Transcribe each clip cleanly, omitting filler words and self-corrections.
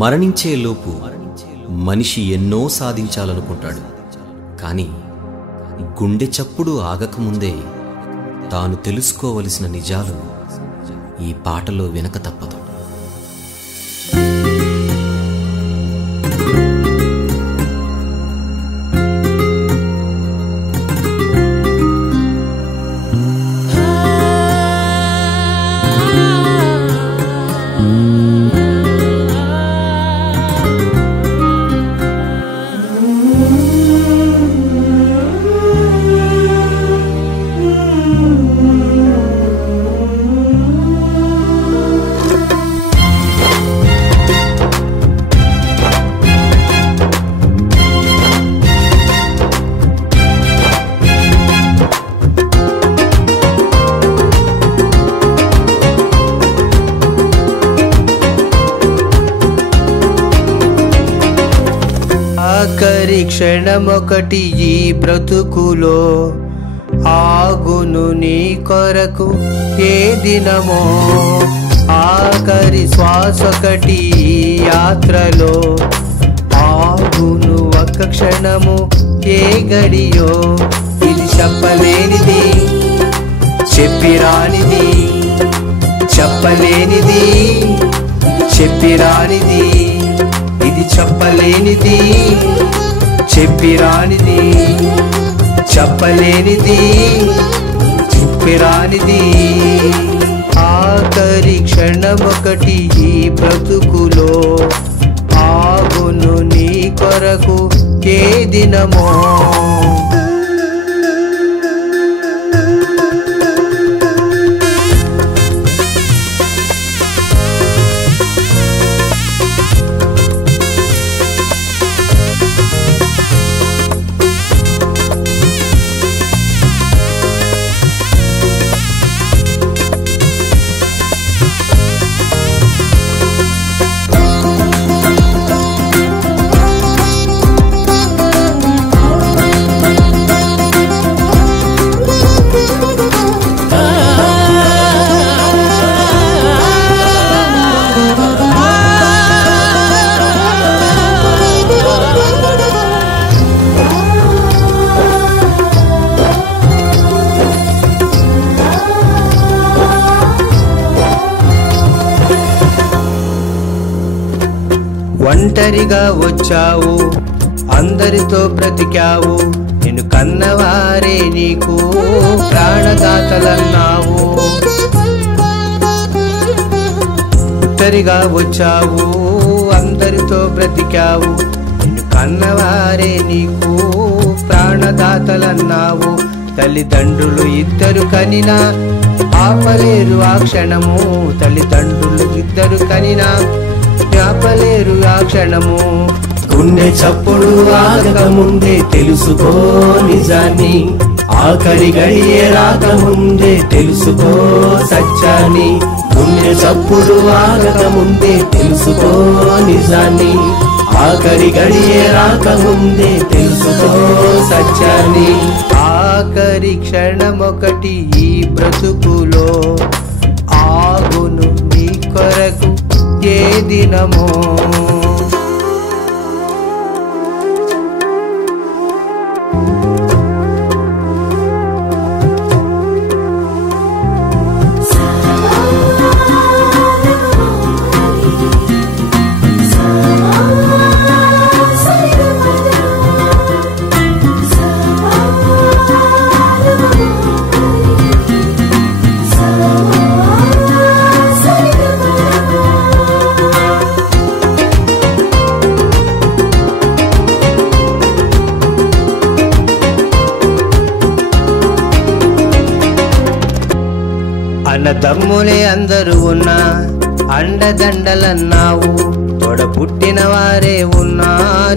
మరణించేలోపు మనిషి ఎన్నో సాధించాలనుకుంటాడు. కానీ గుండె చప్పుడు ఆగకముందే తాను తెలుసుకోవలసిన నిజాలు ఈ పాటలో వినక తప్పదు. ఆఖరి క్షణమొకటి ఈ బ్రతుకులో ఆగును నీ కొరకు ఏ దినమో, ఆఖరి శ్వాసొకటి ఈ యాత్రలో ఆగును ఒక క్షణము ఏ గడియో. ఇది చెప్పలేనిది చెప్పిరానిది, చెప్పలేనిది చెప్పిరానిది, ఇది చెప్పలేనిది చెప్పిరానిది, చెప్పలేనిది చెప్పిరానిది. ఆఖరి క్షణమొకటి ఈ బ్రతుకులో ఆగును నీ కొరకు ఏ దినమో. ఒంటరిగా వచ్చావు, అందరితో బ్రతికావు, నిన్ను కన్నవారే నీకు ప్రాణదాతలన్నావు. ఒంటరిగా వచ్చావు, అందరితో బ్రతికావు, నిన్ను కన్నవారే నీకు ప్రాణదాతలన్నావు. తల్లిదండ్రులు ఇద్దరు కనినా ఆపలేరు ఆ క్షణము, తల్లిదండ్రులు ఇద్దరు కనినా ఆపలేరు ఆ క్షణము. గుండె చప్పుడు ఆగకముందే తెలుసుకో నిజాన్ని, ఆఖరి గడియే రాకముందే తెలుసుకో సత్యాన్ని. గుండె చప్పుడు ఆగకముందే తెలుసుకో నిజాన్ని, ఆఖరి గడియే రాకముందే తెలుసుకో సత్యాన్ని. ఆఖరి క్షణమొకటి ఈ బ్రతుకులో ఆగును నీ కొరకు ఏ దినమో. అన్నదమ్ములే అందరూ ఉన్నా అండదండలన్నావు, తోడ పుట్టిన వారే ఉన్నా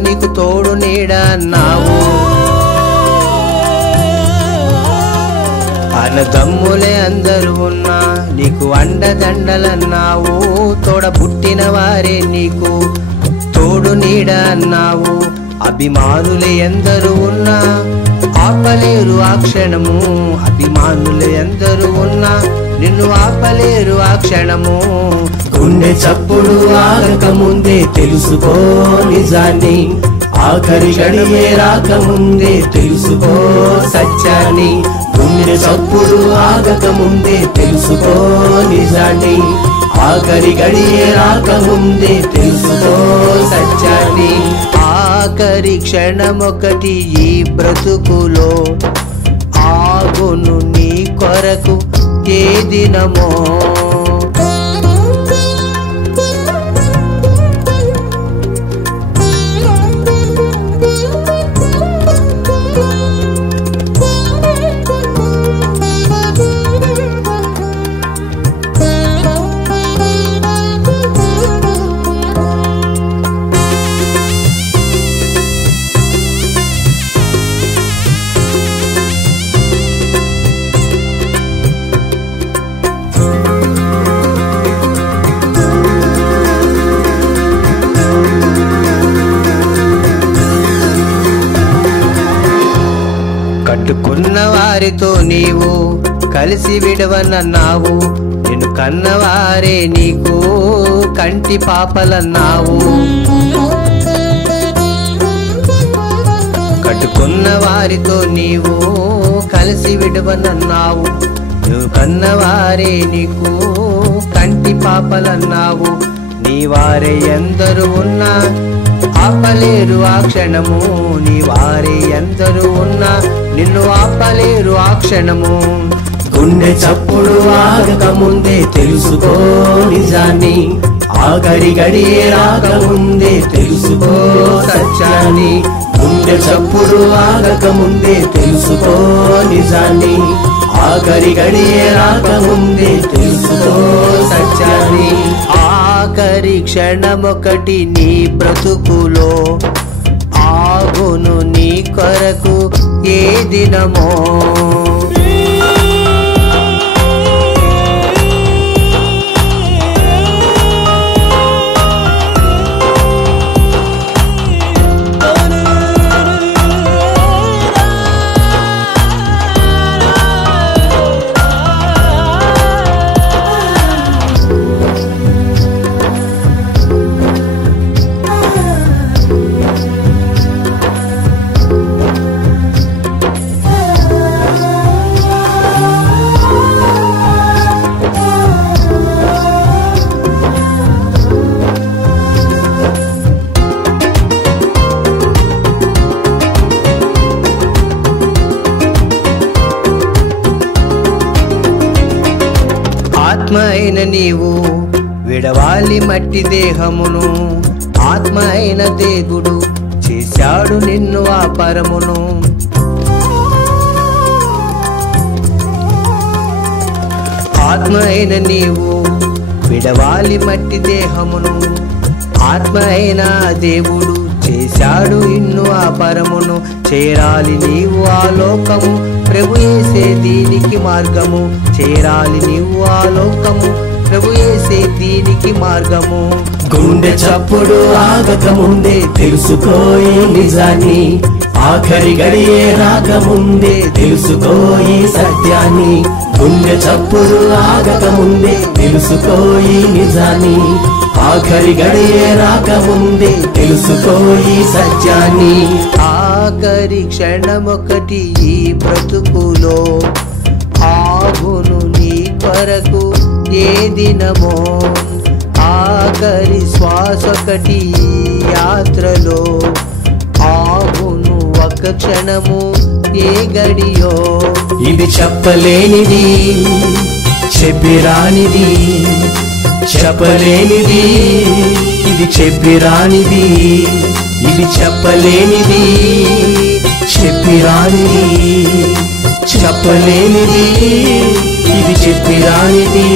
నీకు తోడు నీడ అన్నావు. అన్నదమ్ములే అందరూ ఉన్నా నీకు అండదండలన్నావు, తోడ పుట్టిన వారే నీకు తోడు నీడ అన్నావు. అభిమానులే ఎందరు ఉన్నా ఆపలేరు ఆ క్షణము, అభిమానులే ఎందరు ఉన్నా నిన్ను ఆపలేరు ఆ క్షణము. గుండె చప్పుడు ఆగకముందే తెలుసుకో నిజాన్ని, ఆఖరి గడియే రాకముందే తెలుసుకో సత్యాన్ని. గుండె చప్పుడు ఆగకముందే తెలుసుకో నిజాన్ని, ఆఖరి గడియే రాకముందే తెలుసుకో సత్యాన్ని. ఆఖరి క్షణమొకటి ఈ బ్రతుకులో ఆగును నీ కొరకు ఏ దినమో. కట్టుకున్న వారితో నీవు కలిసి విడవనన్నావు, నిన్ను కన్నవారే నీకు కంటి పాపలన్నావు. కట్టుకున్న వారితో నీవు కలిసి విడవనన్నావు, నువ్వు కన్నవారే నీకు కంటి పాపలన్నావు. నీ వారే ఎందరు ఉన్నా ఆపలేరు ఆ క్షణము, నీ వారే ఎందరు ఉన్నా నిన్ను ఆపలేరు ఆ క్షణము. గుండె చప్పుడు ఆగకముందే తెలుసుకో నిజాన్ని, ఆఖరి గడియే రాకముందే తెలుసుకో సత్యాన్ని. గుండె చప్పుడు ఆగకముందే తెలుసుకో నిజాన్ని, ఆఖరి గడియే రాకముందే తెలుసుకో సత్యాన్ని. ఆఖరి క్షణమొకటి నీ బ్రతుకులో ఆగును నీ కొరకు ఏ దినమో. ఆత్మ అయిన నీవు విడవాలి మట్టి దేహమును, ఆత్మ అయిన దేవుడు చేశాడు నిన్ను ఆ పరమును. ఆత్మ అయిన నీవు విడవాలి మట్టి దేహమును, ఆత్మ అయిన దేవుడు చేశాడు ఇన్ను ఆ పరమును. చేరాలి నీవు ఆ లోకము, ప్రభు యేసే దీనికి మార్గము. చేరాలి నీవు ఆ లోకము, ప్రభు యేసే దీనికి మార్గము. గుండె చప్పుడు ఆగకముందే తెలుసుకో ఈ నిజాన్ని, ఆఖరి గడియే రాకముందే తెలుసుకో ఈ సత్యాన్ని. గుండె చప్పుడు ఆగకముందే తెలుసుకో ఈ నిజాన్ని, ఆఖరి గడియే రాకముందే తెలుసుకో ఈ సత్యాన్ని. ఆఖరి క్షణమొకటి ఈ బ్రతుకులో ఆగును నీ కొరకు ఏ దినమో. ఆఖరి శ్వాసొకటి ఈ యాత్రలో ఆగును ఒక క్షణము ఏ గడియో. ఇది చెప్పలేనిది చెప్పిరానిది, చెప్పలేనిది ఇది చెప్పిరానిది, ఇది చెప్పలేనిది చెప్పిరానిది, చెప్పలేనిది ఇది చెప్పిరానిది.